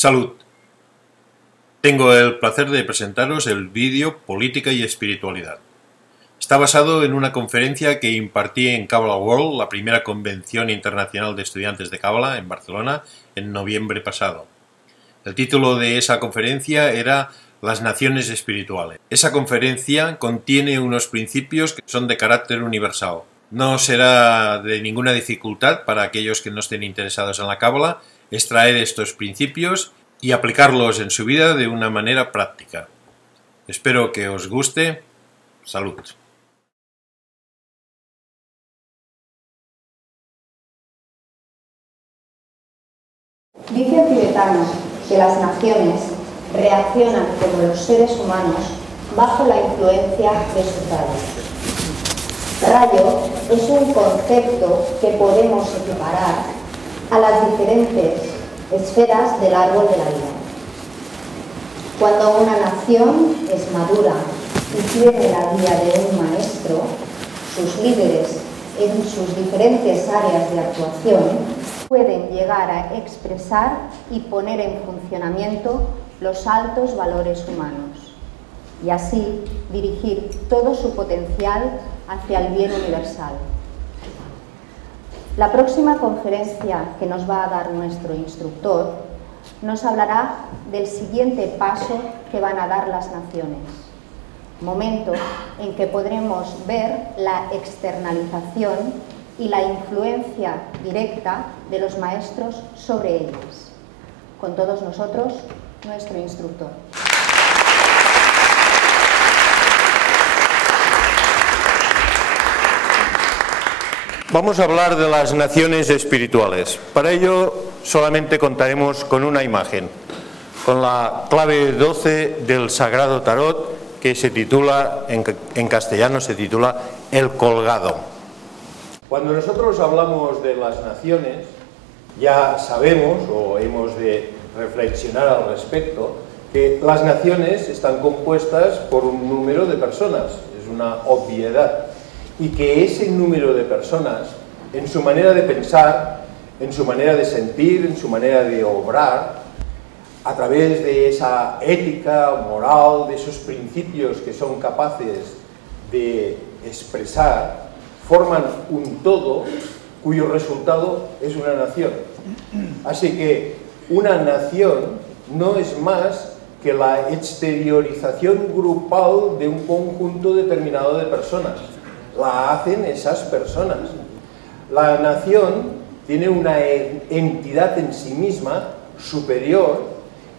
Salud. Tengo el placer de presentaros el vídeo Política y Espiritualidad. Está basado en una conferencia que impartí en Kabbalah World, la primera convención internacional de estudiantes de Kabbalah en Barcelona, en noviembre pasado. El título de esa conferencia era Las Naciones Espirituales. Esa conferencia contiene unos principios que son de carácter universal. No será de ninguna dificultad para aquellos que no estén interesados en la Kabbalah extraer estos principios y aplicarlos en su vida de una manera práctica. Espero que os guste. Salud. Dice el tibetano que las naciones reaccionan como los seres humanos bajo la influencia de su rayo. Rayo es un concepto que podemos equiparar a las diferentes esferas del árbol de la vida. Cuando una nación es madura y tiene la guía de un maestro, sus líderes en sus diferentes áreas de actuación pueden llegar a expresar y poner en funcionamiento los altos valores humanos y así dirigir todo su potencial hacia el bien universal. La próxima conferencia que nos va a dar nuestro instructor nos hablará del siguiente paso que van a dar las naciones, momento en que podremos ver la externalización y la influencia directa de los maestros sobre ellas. Con todos nosotros, nuestro instructor. Vamos a hablar de las naciones espirituales. Para ello solamente contaremos con una imagen, con la clave 12 del Sagrado Tarot, que se titula, en castellano se titula El Colgado. Cuando nosotros hablamos de las naciones, ya sabemos, o hemos de reflexionar al respecto, que las naciones están compuestas por un número de personas, es una obviedad. Y que ese número de personas, en su manera de pensar, en su manera de sentir, en su manera de obrar, a través de esa ética moral, de esos principios que son capaces de expresar, forman un todo cuyo resultado es una nación. Así que una nación no es más que la exteriorización grupal de un conjunto determinado de personas. La hacen esas personas. La nación tiene una entidad en sí misma superior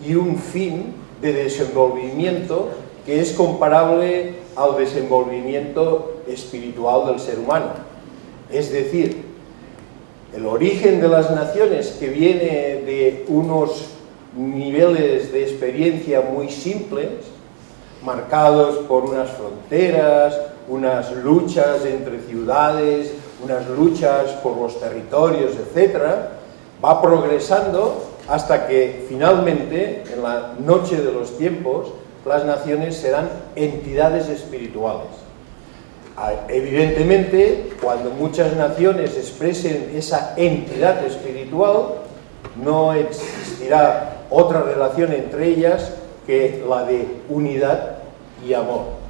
y un fin de desenvolvimiento que es comparable al desenvolvimiento espiritual del ser humano. Es decir, el origen de las naciones, que viene de unos niveles de experiencia muy simples, marcados por unas fronteras, unas luchas entre ciudades, unas luchas por los territorios, etc., va progresando hasta que finalmente, en la noche de los tiempos, las naciones serán entidades espirituales. Evidentemente, cuando muchas naciones expresen esa entidad espiritual, no existirá otra relación entre ellas que la de unidad y amor.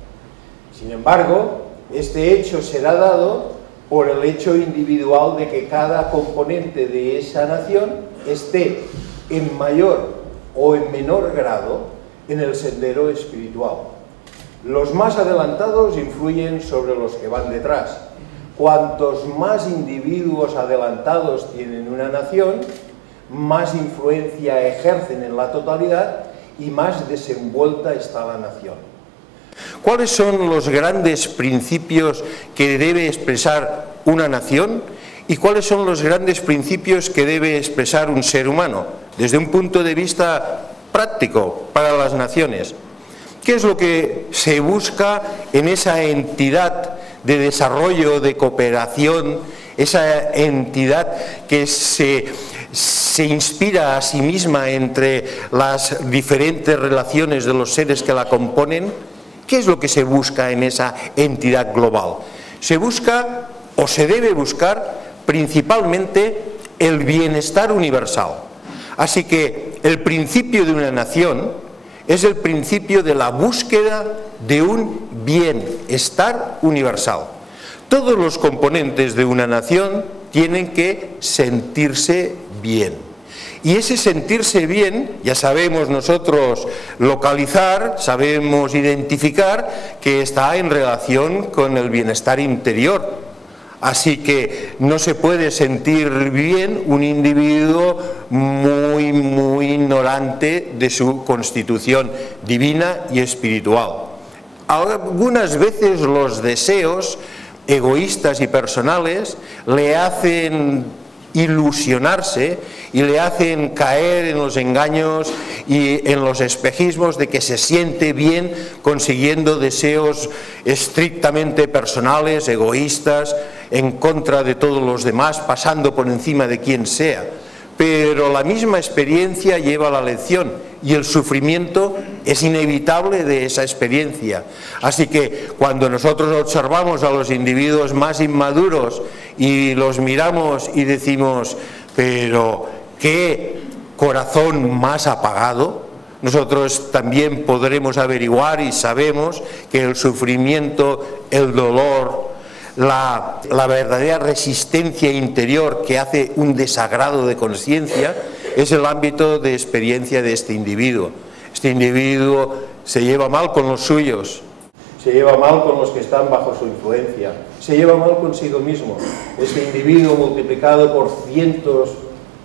Sin embargo, este hecho será dado por el hecho individual de que cada componente de esa nación esté en mayor o en menor grado en el sendero espiritual. Los más adelantados influyen sobre los que van detrás. Cuantos más individuos adelantados tienen una nación, más influencia ejercen en la totalidad y más desenvuelta está la nación. ¿Cuáles son los grandes principios que debe expresar una nación y cuáles son los grandes principios que debe expresar un ser humano desde un punto de vista práctico para las naciones? ¿Qué es lo que se busca en esa entidad de desarrollo, de cooperación, esa entidad que se inspira a sí misma entre las diferentes relaciones de los seres que la componen? ¿Qué es lo que se busca en esa entidad global? Se busca, o se debe buscar, principalmente el bienestar universal. Así que el principio de una nación es el principio de la búsqueda de un bienestar universal. Todos los componentes de una nación tienen que sentirse bien. Y ese sentirse bien, ya sabemos nosotros localizar, sabemos identificar que está en relación con el bienestar interior. Así que no se puede sentir bien un individuo muy ignorante de su constitución divina y espiritual. Algunas veces los deseos egoístas y personales le hacen ilusionarse y le hacen caer en los engaños y en los espejismos de que se siente bien consiguiendo deseos estrictamente personales, egoístas, en contra de todos los demás, pasando por encima de quien sea. Pero la misma experiencia lleva a la lección y el sufrimiento es inevitable de esa experiencia. Así que cuando nosotros observamos a los individuos más inmaduros y los miramos y decimos, pero qué corazón más apagado, nosotros también podremos averiguar y sabemos que el sufrimiento, el dolor, la verdadera resistencia interior que hace un desagrado de conciencia es el ámbito de experiencia de este individuo. Este individuo se lleva mal con los suyos, se lleva mal con los que están bajo su influencia, se lleva mal consigo mismo. Este individuo multiplicado por cientos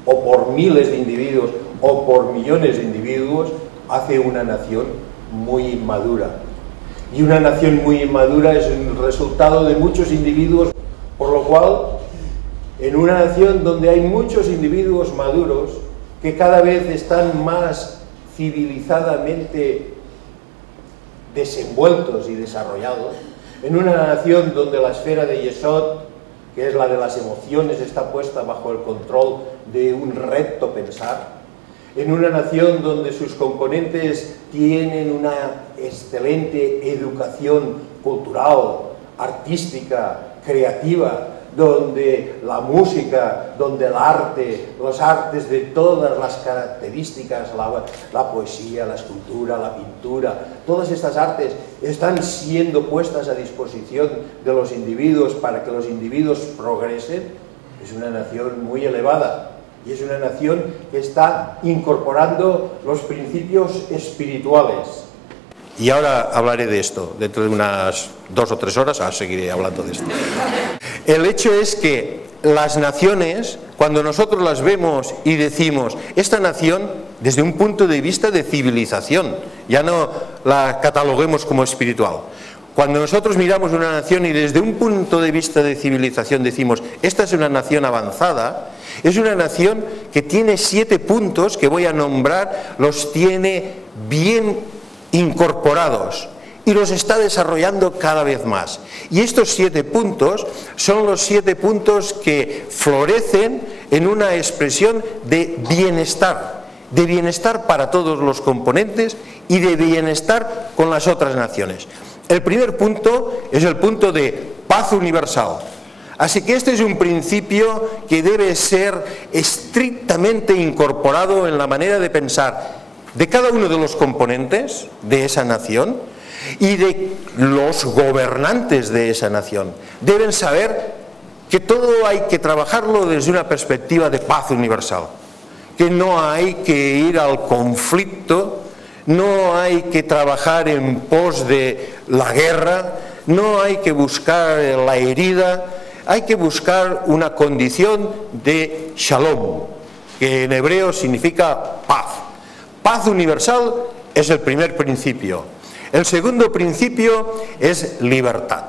o por miles de individuos o por millones de individuos hace una nación muy inmadura. Y una nación muy inmadura es el resultado de muchos individuos, por lo cual, en una nación donde hay muchos individuos maduros que cada vez están más civilizadamente desenvueltos y desarrollados, en una nación donde la esfera de Yesod, que es la de las emociones, está puesta bajo el control de un recto pensar, en una nación donde sus componentes tienen una excelente educación cultural, artística, creativa, donde la música, donde el arte, los artes de todas las características, la poesía, la escultura, la pintura, todas estas artes están siendo puestas a disposición de los individuos para que los individuos progresen, es una nación muy elevada. Y es una nación que está incorporando los principios espirituales. Y ahora hablaré de esto. Dentro de unas 2 o 3 horas seguiré hablando de esto. El hecho es que las naciones, cuando nosotros las vemos y decimos, esta nación, desde un punto de vista de civilización, ya no la cataloguemos como espiritual. Cuando nosotros miramos una nación y desde un punto de vista de civilización decimos, esta es una nación avanzada, es una nación que tiene 7 puntos que voy a nombrar, los tiene bien incorporados y los está desarrollando cada vez más. Y estos 7 puntos son los 7 puntos que florecen en una expresión de bienestar para todos los componentes y de bienestar con las otras naciones. El primer punto es el punto de paz universal. Así que este es un principio que debe ser estrictamente incorporado en la manera de pensar de cada uno de los componentes de esa nación y de los gobernantes de esa nación. Deben saber que todo hay que trabajarlo desde una perspectiva de paz universal, que no hay que ir al conflicto, no hay que trabajar en pos de la guerra, no hay que buscar la herida, hay que buscar una condición de shalom, que en hebreo significa paz. Paz universal es el primer principio. El segundo principio es libertad.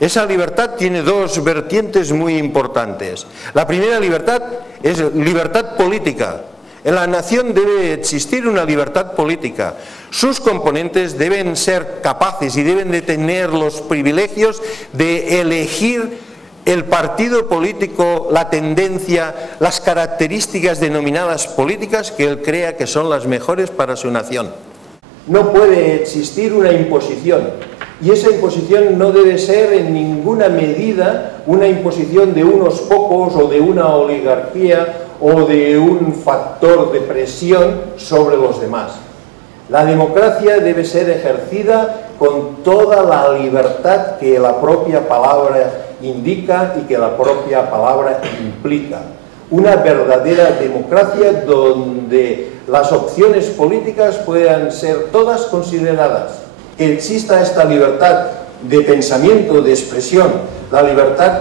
Esa libertad tiene 2 vertientes muy importantes. La primera libertad es libertad política. En la nación debe existir una libertad política. Sus componentes deben ser capaces y deben de tener los privilegios de elegir el partido político, la tendencia, las características denominadas políticas que él crea que son las mejores para su nación. No puede existir una imposición, y esa imposición no debe ser en ninguna medida una imposición de unos pocos o de una oligarquía o de un factor de presión sobre los demás. La democracia debe ser ejercida con toda la libertad que la propia palabra indica y que la propia palabra implica. Una verdadera democracia donde las opciones políticas puedan ser todas consideradas. Que exista esta libertad de pensamiento, de expresión. La libertad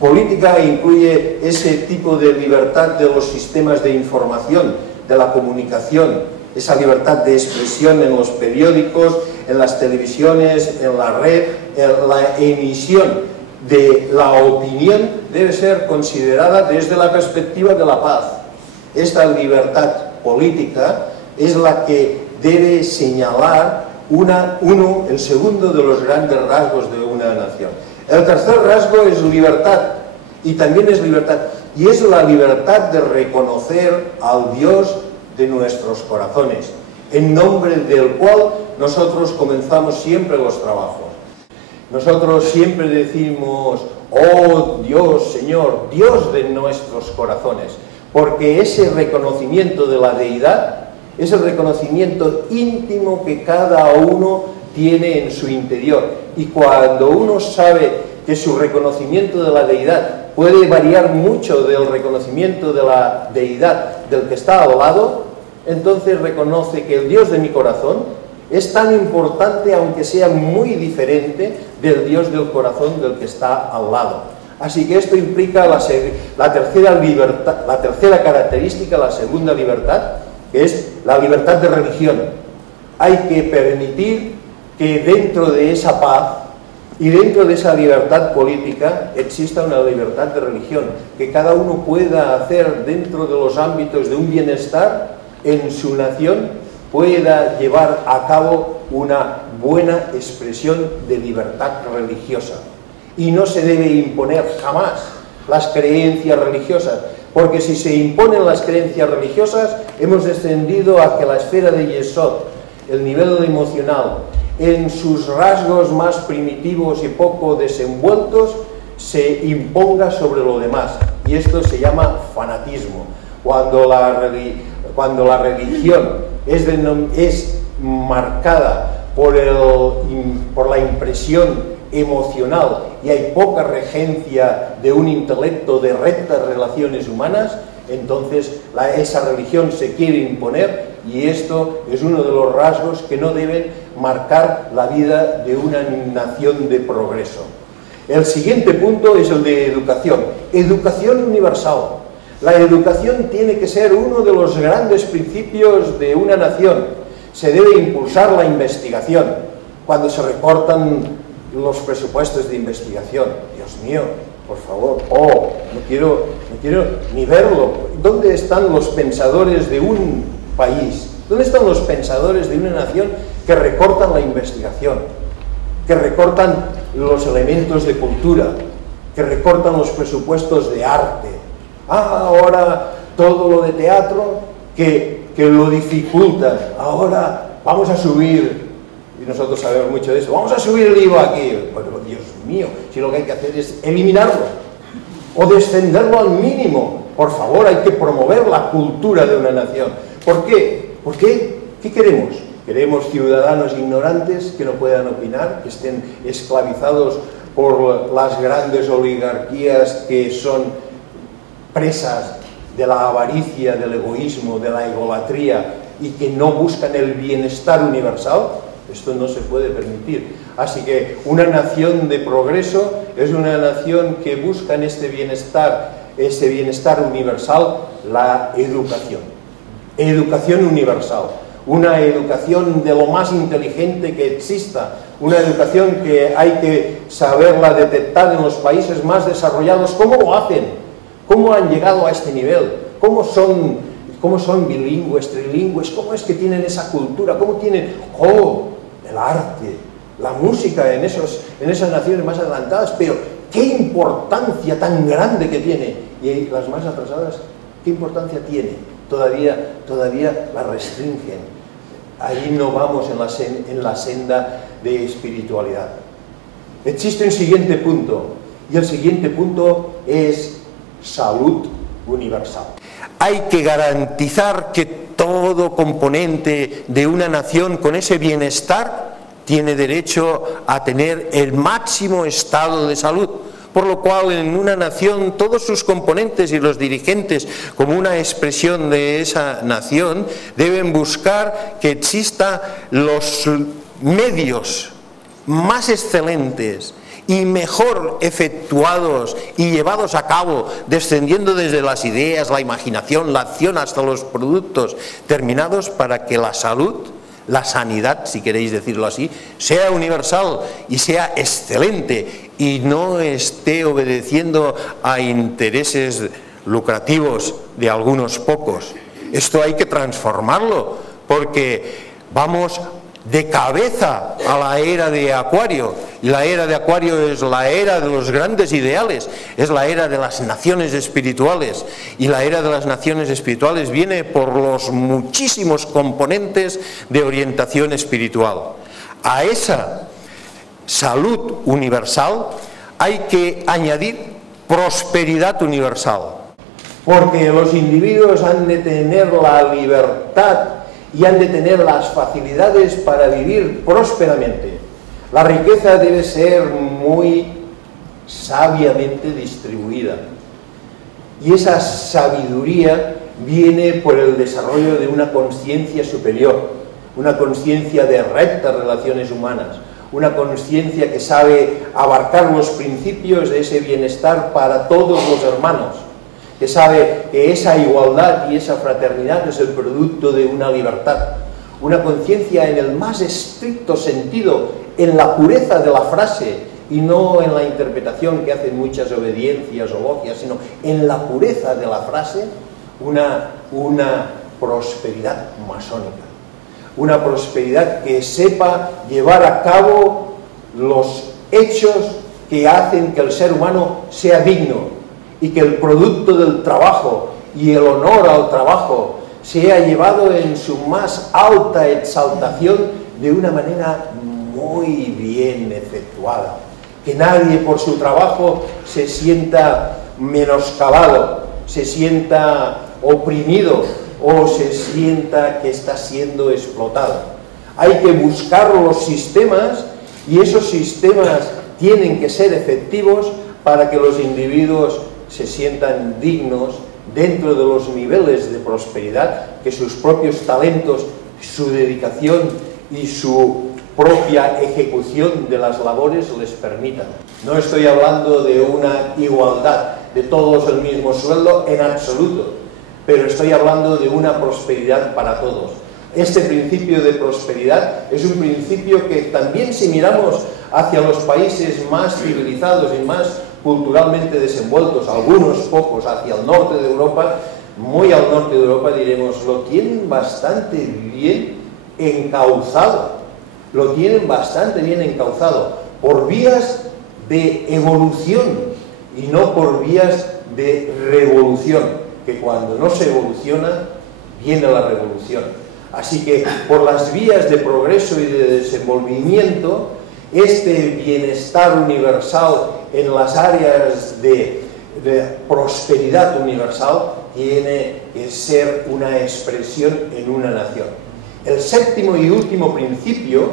política incluye ese tipo de libertad de los sistemas de información, de la comunicación, esa libertad de expresión en los periódicos, en las televisiones, en la red, en la emisión de la opinión debe ser considerada desde la perspectiva de la paz. Esta libertad política es la que debe señalar el segundo de los grandes rasgos de una nación. El tercer rasgo es libertad, y también es libertad, y es la libertad de reconocer al Dios de nuestros corazones, en nombre del cual nosotros comenzamos siempre los trabajos. Nosotros siempre decimos, oh Dios, Señor, Dios de nuestros corazones, porque ese reconocimiento de la deidad es el reconocimiento íntimo que cada uno tiene en su interior. Y cuando uno sabe que su reconocimiento de la deidad puede variar mucho del reconocimiento de la deidad del que está al lado, entonces reconoce que el Dios de mi corazón es tan importante, aunque sea muy diferente del Dios del corazón del que está al lado. Así que esto implica la tercera característica, la segunda libertad, que es la libertad de religión. Hay que permitir que dentro de esa paz y dentro de esa libertad política exista una libertad de religión, que cada uno pueda hacer dentro de los ámbitos de un bienestar en su nación, pueda llevar a cabo una buena expresión de libertad religiosa. Y no se debe imponer jamás las creencias religiosas, porque si se imponen las creencias religiosas, hemos descendido a que la esfera de Yesod, el nivel emocional, en sus rasgos más primitivos y poco desenvueltos, se imponga sobre lo demás. Y esto se llama fanatismo. Cuando la religión es marcada por la impresión emocional y hay poca regencia de un intelecto de rectas relaciones humanas, entonces esa religión se quiere imponer, y esto es uno de los rasgos que no deben marcar la vida de una nación de progreso. El siguiente punto es el de educación. Educación universal. La educación tiene que ser uno de los grandes principios de una nación. Se debe impulsar la investigación. Cuando se recortan los presupuestos de investigación, Dios mío, por favor, no quiero ni verlo. ¿Dónde están los pensadores de un país? ¿Dónde están los pensadores de una nación que recortan la investigación, que recortan los elementos de cultura, que recortan los presupuestos de arte? Ahora todo lo de teatro que lo dificulta. Ahora vamos a subir, y nosotros sabemos mucho de eso, vamos a subir el IVA aquí. Bueno, Dios mío, si lo que hay que hacer es eliminarlo o descenderlo al mínimo. Por favor, hay que promover la cultura de una nación. ¿Por qué? ¿Por qué? ¿Qué queremos? ¿Queremos ciudadanos ignorantes que no puedan opinar, que estén esclavizados por las grandes oligarquías que son presas de la avaricia, del egoísmo, de la egolatría y que no buscan el bienestar universal? Esto no se puede permitir. Así que una nación de progreso es una nación que busca en este bienestar universal, la educación. Educación universal. Una educación de lo más inteligente que exista. Una educación que hay que saberla detectar en los países más desarrollados. ¿Cómo lo hacen? ¿Cómo han llegado a este nivel? ¿Cómo son bilingües, trilingües? ¿Cómo es que tienen esa cultura? ¿Cómo tienen, el arte, la música en esas naciones más adelantadas? Pero qué importancia tan grande que tiene. Y las más atrasadas, ¿qué importancia tiene? Todavía la restringen. Ahí no vamos en la senda de espiritualidad. Existe un siguiente punto, y el siguiente punto es salud universal. hay que garantizar que todo componente de una nación con ese bienestar tiene derecho a tener el máximo estado de salud. Por lo cual, en una nación, todos sus componentes y los dirigentes, como una expresión de esa nación, deben buscar que existan los medios más excelentes y mejor efectuados y llevados a cabo, descendiendo desde las ideas, la imaginación, la acción hasta los productos terminados, para que la salud, la sanidad, si queréis decirlo así, sea universal y sea excelente y no esté obedeciendo a intereses lucrativos de algunos pocos. Esto hay que transformarlo, porque vamos de cabeza a la era de Acuario, y la era de Acuario es la era de los grandes ideales, es la era de las naciones espirituales, y la era de las naciones espirituales viene por los muchísimos componentes de orientación espiritual. A esa salud universal hay que añadir prosperidad universal, porque los individuos han de tener la libertad y han de tener las facilidades para vivir prósperamente. La riqueza debe ser muy sabiamente distribuida, y esa sabiduría viene por el desarrollo de una conciencia superior, una conciencia de rectas relaciones humanas, una conciencia que sabe abarcar los principios de ese bienestar para todos los hermanos, que sabe que esa igualdad y esa fraternidad es el producto de una libertad, una conciencia en el más estricto sentido, en la pureza de la frase y no en la interpretación que hacen muchas obediencias o logias, sino en la pureza de la frase, una prosperidad masónica, una prosperidad que sepa llevar a cabo los hechos que hacen que el ser humano sea digno, y que el producto del trabajo y el honor al trabajo sea llevado en su más alta exaltación de una manera muy bien efectuada. Que nadie por su trabajo se sienta menoscabado, se sienta oprimido o se sienta que está siendo explotado. Hay que buscar los sistemas, y esos sistemas tienen que ser efectivos para que los individuos se sientan dignos dentro de los niveles de prosperidad que sus propios talentos, su dedicación y su propia ejecución de las labores les permitan. No estoy hablando de una igualdad de todos el mismo sueldo en absoluto, pero estoy hablando de una prosperidad para todos. Este principio de prosperidad es un principio que también, si miramos hacia los países más civilizados y más culturalmente desenvueltos, algunos pocos hacia el norte de Europa, muy al norte de Europa, diremos, lo tienen bastante bien encauzado, por vías de evolución y no por vías de revolución, que cuando no se evoluciona viene la revolución. Así que por las vías de progreso y de desenvolvimiento, este bienestar universal en las áreas de prosperidad universal tiene que ser una expresión en una nación. El séptimo y último principio,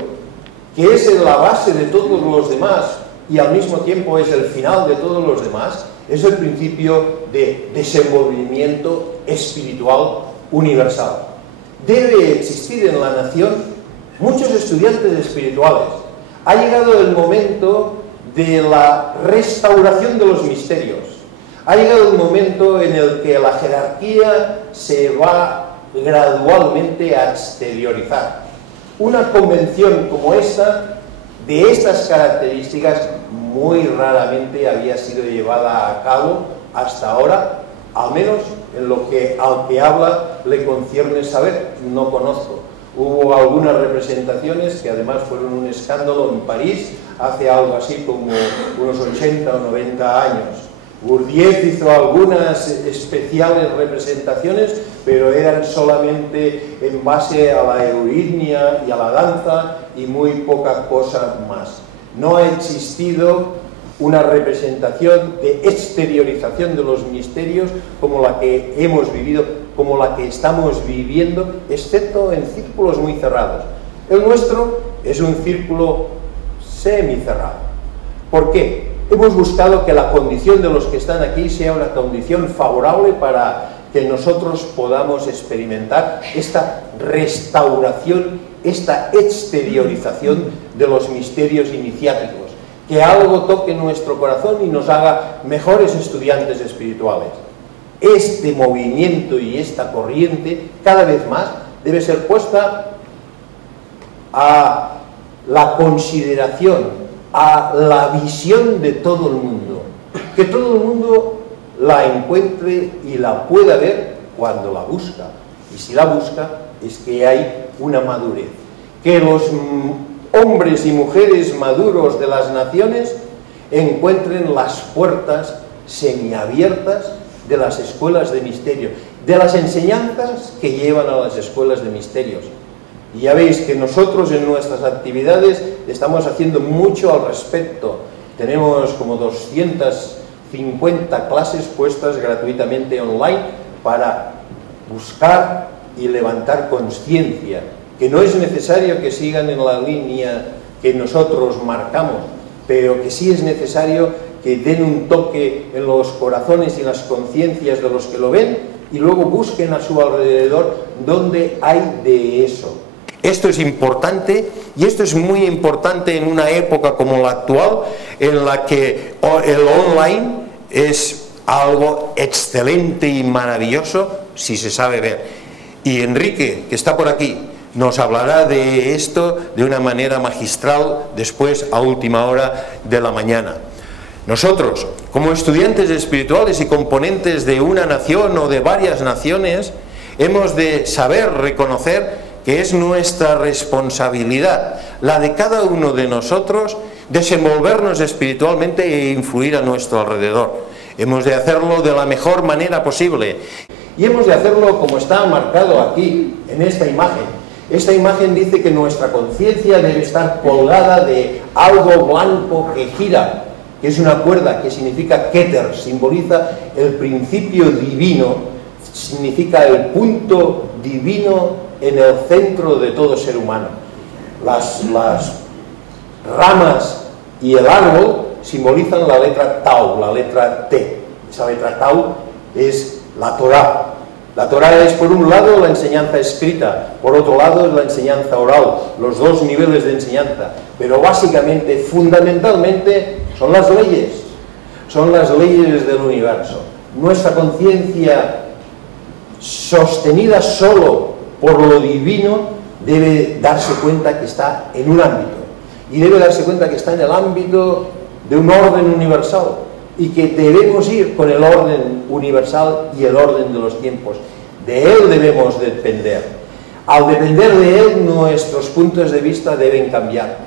que es la base de todos los demás y al mismo tiempo es el final de todos los demás, es el principio de desenvolvimiento espiritual universal. Debe existir en la nación muchos estudiantes espirituales. Ha llegado el momento de la restauración de los misterios. Ha llegado el momento en el que la jerarquía se va gradualmente a exteriorizar. Una convención como esta, de estas características, muy raramente había sido llevada a cabo hasta ahora, al menos en lo que al que habla le concierne saber. No conozco. Hubo algunas representaciones que además fueron un escándalo en París hace algo así como unos 80 o 90 años. Gurdjieff hizo algunas especiales representaciones, pero eran solamente en base a la euritmia y a la danza y muy poca cosa más. No ha existido una representación de exteriorización de los misterios como la que hemos vivido, como la que estamos viviendo, excepto en círculos muy cerrados. El nuestro es un círculo semicerrado. ¿Por qué? Hemos buscado que la condición de los que están aquí sea una condición favorable para que nosotros podamos experimentar esta restauración, esta exteriorización de los misterios iniciáticos, que algo toque nuestro corazón y nos haga mejores estudiantes espirituales. Este movimiento y esta corriente cada vez más debe ser puesta a la consideración, a la visión de todo el mundo, que todo el mundo la encuentre y la pueda ver cuando la busca, y si la busca es que hay una madurez, que los hombres y mujeres maduros de las naciones encuentren las puertas semiabiertas de las escuelas de misterio, de las enseñanzas que llevan a las escuelas de misterios. Y ya veis que nosotros en nuestras actividades estamos haciendo mucho al respecto. Tenemos como 250 clases puestas gratuitamente online para buscar y levantar conciencia, que no es necesario que sigan en la línea que nosotros marcamos, pero que sí es necesario que den un toque en los corazones y en las conciencias de los que lo ven y luego busquen a su alrededor dónde hay de eso. Esto es importante, y esto es muy importante en una época como la actual, en la que el online es algo excelente y maravilloso si se sabe ver. Y Enrique, que está por aquí, nos hablará de esto de una manera magistral después a última hora de la mañana. Nosotros, como estudiantes espirituales y componentes de una nación o de varias naciones, hemos de saber reconocer que es nuestra responsabilidad, la de cada uno de nosotros, desenvolvernos espiritualmente e influir a nuestro alrededor. Hemos de hacerlo de la mejor manera posible. Y hemos de hacerlo como está marcado aquí, en esta imagen. Esta imagen dice que nuestra conciencia debe estar colgada de algo blanco que gira, que es una cuerda, que significa Keter, simboliza el principio divino, significa el punto divino en el centro de todo ser humano. Las ramas y el árbol simbolizan la letra Tau, la letra T. Esa letra Tau es la Torá. La Torá es, por un lado, la enseñanza escrita, por otro lado, es la enseñanza oral, los dos niveles de enseñanza. Pero básicamente, fundamentalmente, son las leyes del universo. Nuestra conciencia, sostenida solo por lo divino, debe darse cuenta que está en un ámbito, y debe darse cuenta que está en el ámbito de un orden universal, y que debemos ir con el orden universal y el orden de los tiempos. De él debemos depender. Al depender de él, nuestros puntos de vista deben cambiar.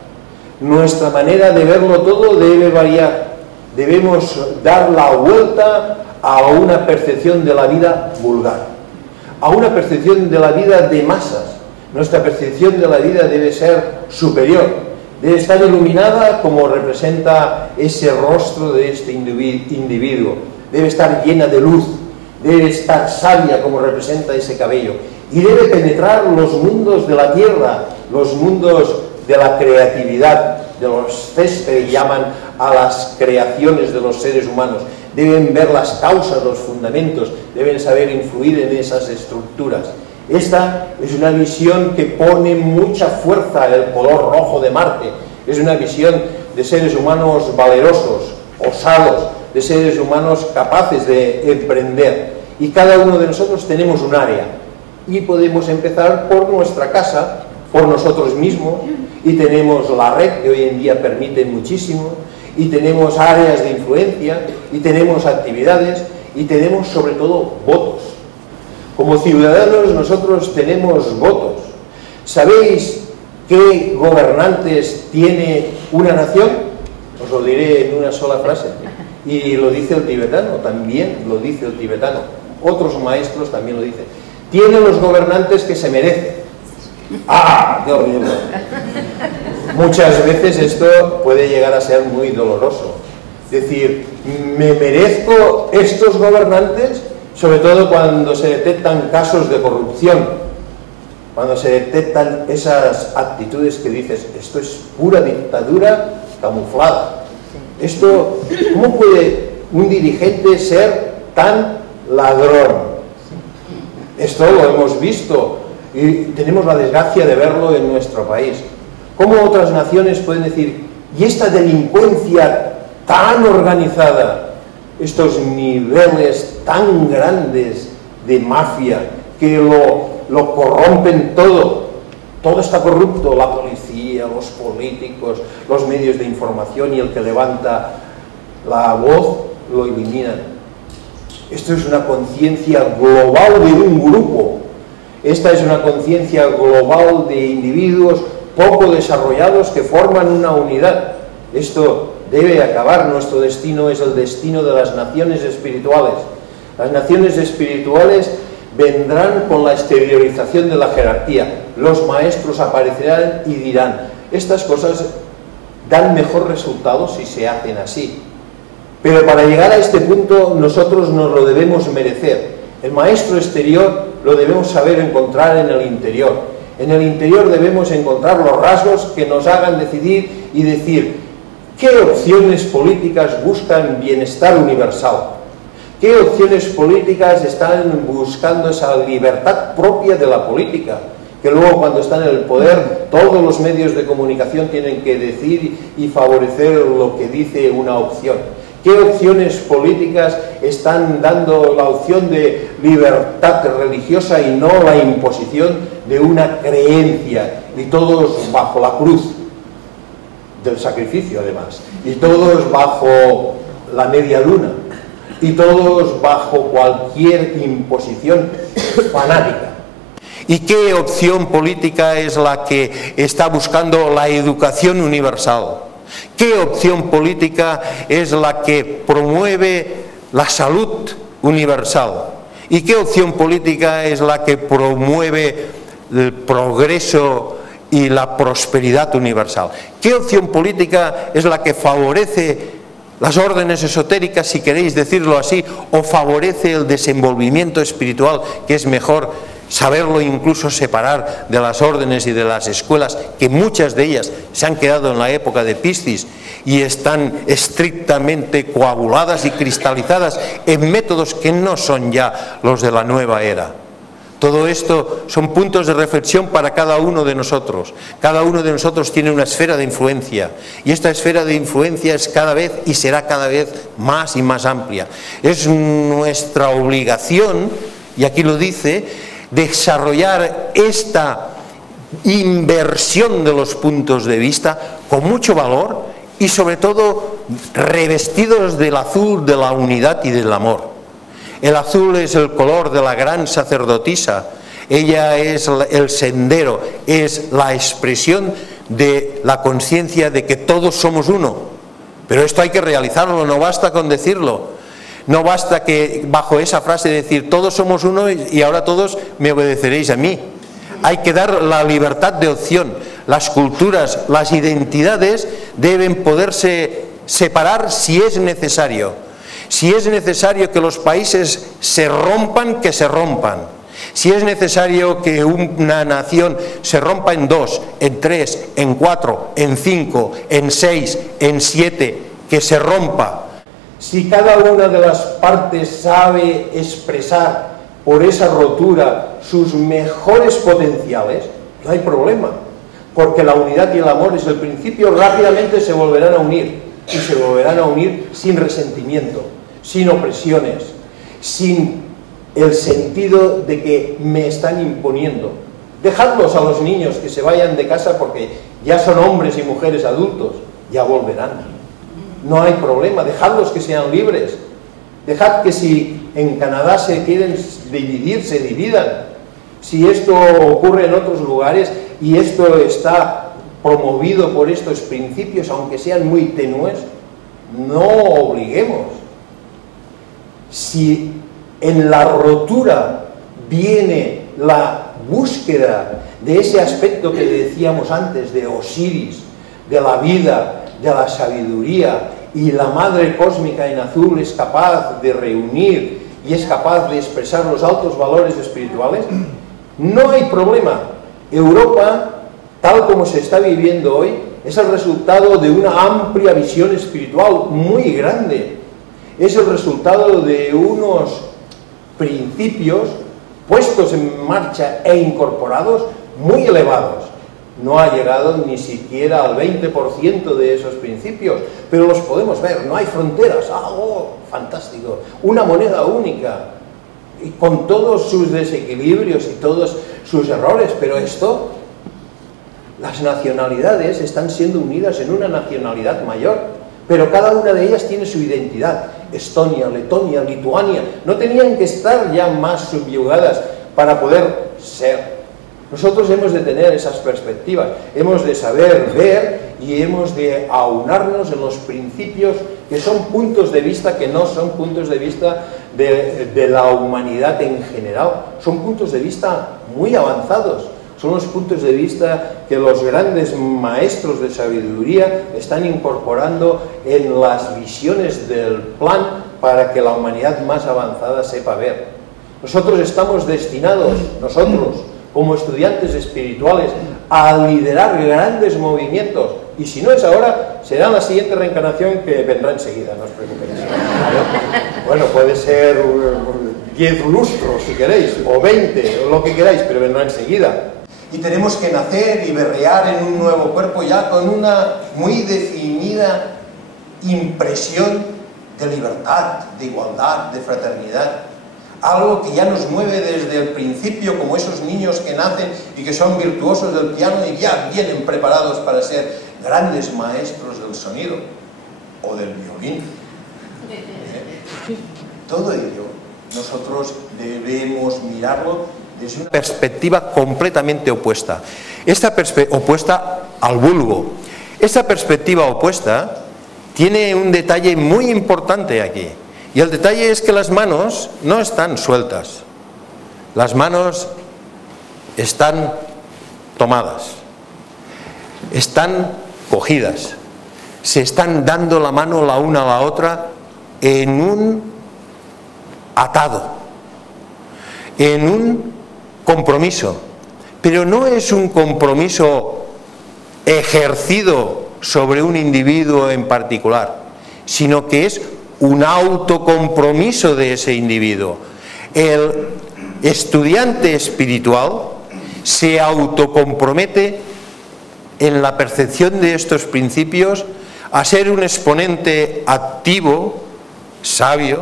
Nuestra manera de verlo todo debe variar. Debemos dar la vuelta a una percepción de la vida vulgar, a una percepción de la vida de masas. Nuestra percepción de la vida debe ser superior, debe estar iluminada como representa ese rostro de este individuo, debe estar llena de luz, debe estar sabia como representa ese cabello, y debe penetrar los mundos de la tierra, los mundos de la creatividad, de los céspedes llaman a las creaciones de los seres humanos. Deben ver las causas, los fundamentos, deben saber influir en esas estructuras. Esta es una visión que pone mucha fuerza en el color rojo de Marte. Es una visión de seres humanos valerosos, osados, de seres humanos capaces de emprender. Y cada uno de nosotros tenemos un área. Y podemos empezar por nuestra casa, por nosotros mismos, y tenemos la red que hoy en día permite muchísimo, y tenemos áreas de influencia, y tenemos actividades, y tenemos sobre todo votos. Como ciudadanos nosotros tenemos votos. ¿Sabéis qué gobernantes tiene una nación? Os lo diré en una sola frase. Y lo dice el tibetano, también lo dice el tibetano. Otros maestros también lo dicen. Tiene los gobernantes que se merecen. ¡Ah! ¡Qué horrible! Muchas veces esto puede llegar a ser muy doloroso. Decir, ¿me merezco estos gobernantes? Sobre todo cuando se detectan casos de corrupción, cuando se detectan esas actitudes que dices, esto es pura dictadura camuflada. Esto, ¿cómo puede un dirigente ser tan ladrón? Esto lo hemos visto y tenemos la desgracia de verlo en nuestro país. ¿Cómo otras naciones pueden decir, y esta delincuencia tan organizada, estos niveles tan grandes de mafia que lo corrompen todo está corrupto, la policía, los políticos, los medios de información, y el que levanta la voz lo eliminan? Esto es una conciencia global de un grupo, esta es una conciencia global de individuos poco desarrollados que forman una unidad. Esto debe acabar. Nuestro destino es el destino de las naciones espirituales. Las naciones espirituales vendrán con la exteriorización de la jerarquía. Los maestros aparecerán y dirán, estas cosas dan mejor resultado si se hacen así. Pero para llegar a este punto nosotros nos lo debemos merecer. El maestro exterior lo debemos saber encontrar en el interior. En el interior debemos encontrar los rasgos que nos hagan decidir y decir, ¿qué opciones políticas buscan bienestar universal? ¿Qué opciones políticas están buscando esa libertad propia de la política? Que luego, cuando están en el poder, todos los medios de comunicación tienen que decir y favorecer lo que dice una opción. ¿Qué opciones políticas están dando la opción de libertad religiosa y no la imposición de una creencia? Y todos bajo la cruz del sacrificio, además, y todos bajo la media luna, y todos bajo cualquier imposición fanática. ¿Y qué opción política es la que está buscando la educación universal? ¿Qué opción política es la que promueve la salud universal? ¿Y qué opción política es la que promueve el progreso y la prosperidad universal? ¿Qué opción política es la que favorece las órdenes esotéricas, si queréis decirlo así, o favorece el desenvolvimiento espiritual, que es mejor saberlo incluso separar de las órdenes y de las escuelas, que muchas de ellas se han quedado en la época de Piscis y están estrictamente coaguladas y cristalizadas en métodos que no son ya los de la nueva era? Todo esto son puntos de reflexión para cada uno de nosotros. Cada uno de nosotros tiene una esfera de influencia, y esta esfera de influencia es cada vez y será cada vez más y más amplia. Es nuestra obligación, y aquí lo dice, desarrollar esta inversión de los puntos de vista con mucho valor y sobre todo revestidos del azul de la unidad y del amor. El azul es el color de la gran sacerdotisa, ella es el sendero, es la expresión de la conciencia de que todos somos uno. Pero esto hay que realizarlo, no basta con decirlo. No basta que bajo esa frase decir todos somos uno y ahora todos me obedeceréis a mí. Hay que dar la libertad de opción. Las culturas, las identidades deben poderse separar si es necesario. Si es necesario que los países se rompan, que se rompan. Si es necesario que una nación se rompa en 2, en 3, en 4, en 5, en 6, en 7, que se rompa. Si cada una de las partes sabe expresar por esa rotura sus mejores potenciales, no hay problema, porque la unidad y el amor es el principio, rápidamente se volverán a unir, y se volverán a unir sin resentimiento, sin opresiones, sin el sentido de que me están imponiendo. Dejadlos a los niños que se vayan de casa porque ya son hombres y mujeres adultos, ya volverán. No hay problema, dejadlos que sean libres. Dejad que si en Canadá se quieren dividir, se dividan. Si esto ocurre en otros lugares y esto está promovido por estos principios, aunque sean muy tenues, no obliguemos. Si en la rotura viene la búsqueda de ese aspecto que decíamos antes, de Osiris, de la vida, de la sabiduría y la Madre Cósmica en azul es capaz de reunir y es capaz de expresar los altos valores espirituales, no hay problema. Europa, tal como se está viviendo hoy, es el resultado de una amplia visión espiritual muy grande. Es el resultado de unos principios puestos en marcha e incorporados muy elevados. No ha llegado ni siquiera al 20% de esos principios, pero los podemos ver, no hay fronteras, algo fantástico, una moneda única, y con todos sus desequilibrios y todos sus errores, pero esto, las nacionalidades están siendo unidas en una nacionalidad mayor, pero cada una de ellas tiene su identidad. Estonia, Letonia, Lituania, no tenían que estar ya más subyugadas para poder ser. Nosotros hemos de tener esas perspectivas, hemos de saber ver y hemos de aunarnos en los principios que son puntos de vista que no son puntos de vista de la humanidad en general, son puntos de vista muy avanzados, son los puntos de vista que los grandes maestros de sabiduría están incorporando en las visiones del plan para que la humanidad más avanzada sepa ver. Nosotros estamos destinados, nosotros, como estudiantes espirituales, a liderar grandes movimientos, y si no es ahora, será la siguiente reencarnación que vendrá enseguida, no os preocupéis. Bueno, puede ser 10 lustros si queréis, o 20, o lo que queráis, pero vendrá enseguida. Y tenemos que nacer y berrear en un nuevo cuerpo ya con una muy definida impresión de libertad, de igualdad, de fraternidad. Algo que ya nos mueve desde el principio, como esos niños que nacen y que son virtuosos del piano y ya vienen preparados para ser grandes maestros del sonido o del violín. Todo ello nosotros debemos mirarlo desde una perspectiva completamente opuesta. Opuesta al vulgo. Esta perspectiva opuesta tiene un detalle muy importante aquí. Y el detalle es que las manos no están sueltas, las manos están tomadas, están cogidas, se están dando la mano la una a la otra en un atado, en un compromiso, pero no es un compromiso ejercido sobre un individuo en particular, sino que es un autocompromiso de ese individuo. El estudiante espiritual se autocompromete en la percepción de estos principios a ser un exponente activo, sabio.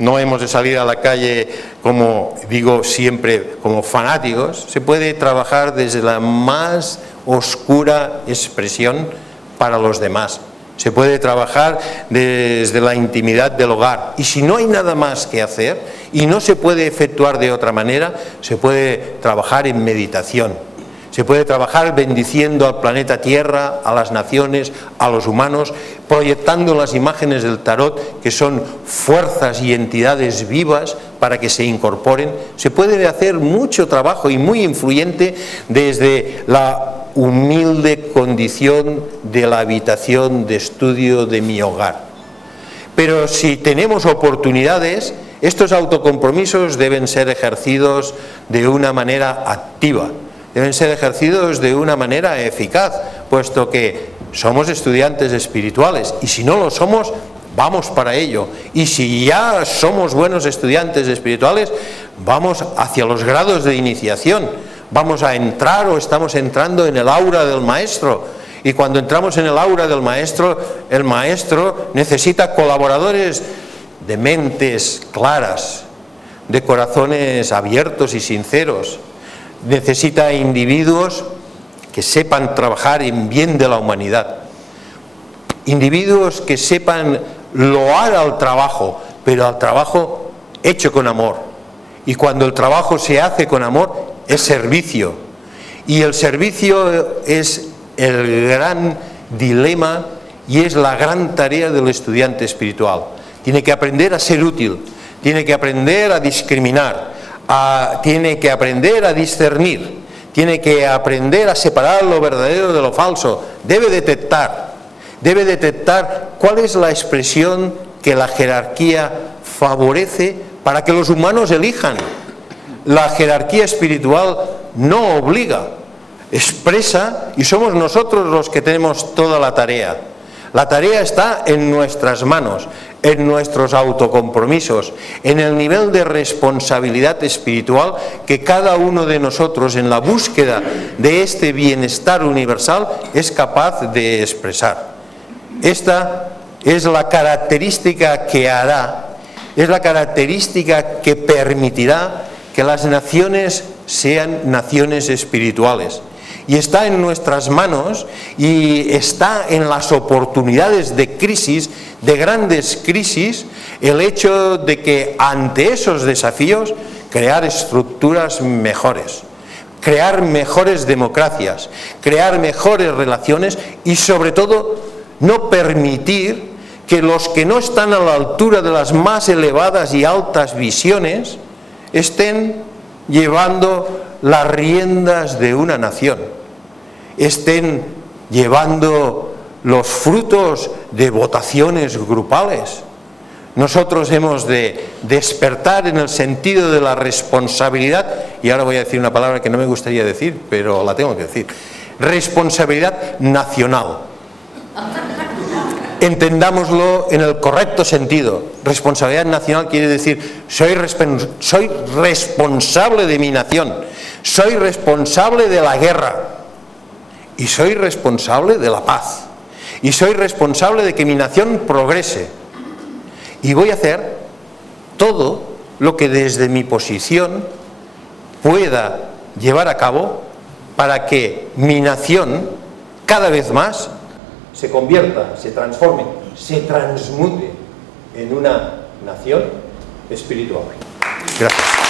No hemos de salir a la calle, como digo siempre, como fanáticos. Se puede trabajar desde la más oscura expresión para los demás. Se puede trabajar desde la intimidad del hogar. Y si no hay nada más que hacer y no se puede efectuar de otra manera, se puede trabajar en meditación. Se puede trabajar bendiciendo al planeta Tierra, a las naciones, a los humanos, proyectando las imágenes del tarot, que son fuerzas y entidades vivas para que se incorporen. Se puede hacer mucho trabajo y muy influyente desde la humilde condición de la habitación de estudio de mi hogar. Pero si tenemos oportunidades, estos autocompromisos deben ser ejercidos de una manera activa, deben ser ejercidos de una manera eficaz, puesto que somos estudiantes espirituales y si no lo somos, vamos para ello. Y si ya somos buenos estudiantes espirituales, vamos hacia los grados de iniciación. Vamos a entrar o estamos entrando en el aura del maestro. Y cuando entramos en el aura del maestro, el maestro necesita colaboradores de mentes claras, de corazones abiertos y sinceros. Necesita individuos que sepan trabajar en bien de la humanidad. Individuos que sepan loar al trabajo, pero al trabajo hecho con amor. Y cuando el trabajo se hace con amor, es servicio. Y el servicio es el gran dilema y es la gran tarea del estudiante espiritual. Tiene que aprender a ser útil, tiene que aprender a discriminar, tiene que aprender a discernir, tiene que aprender a separar lo verdadero de lo falso, debe detectar, debe detectar cuál es la expresión que la jerarquía favorece para que los humanos elijan. La jerarquía espiritual no obliga, expresa, y somos nosotros los que tenemos toda la tarea. La tarea está en nuestras manos, en nuestros autocompromisos, en el nivel de responsabilidad espiritual que cada uno de nosotros en la búsqueda de este bienestar universal es capaz de expresar. Esta es la característica que hará, es la característica que permitirá que las naciones sean naciones espirituales. Y está en nuestras manos y está en las oportunidades de crisis, de grandes crisis, el hecho de que ante esos desafíos crear estructuras mejores, crear mejores democracias, crear mejores relaciones y sobre todo no permitir que los que no están a la altura de las más elevadas y altas visiones estén llevando las riendas de una nación, estén llevando los frutos de votaciones grupales. Nosotros hemos de despertar en el sentido de la responsabilidad, y ahora voy a decir una palabra que no me gustaría decir, pero la tengo que decir, responsabilidad nacional. Entendámoslo en el correcto sentido. Responsabilidad nacional quiere decir soy responsable de mi nación, soy responsable de la guerra y soy responsable de la paz y soy responsable de que mi nación progrese y voy a hacer todo lo que desde mi posición pueda llevar a cabo para que mi nación cada vez más se convierta, se transforme, se transmute en una nación espiritual. Gracias.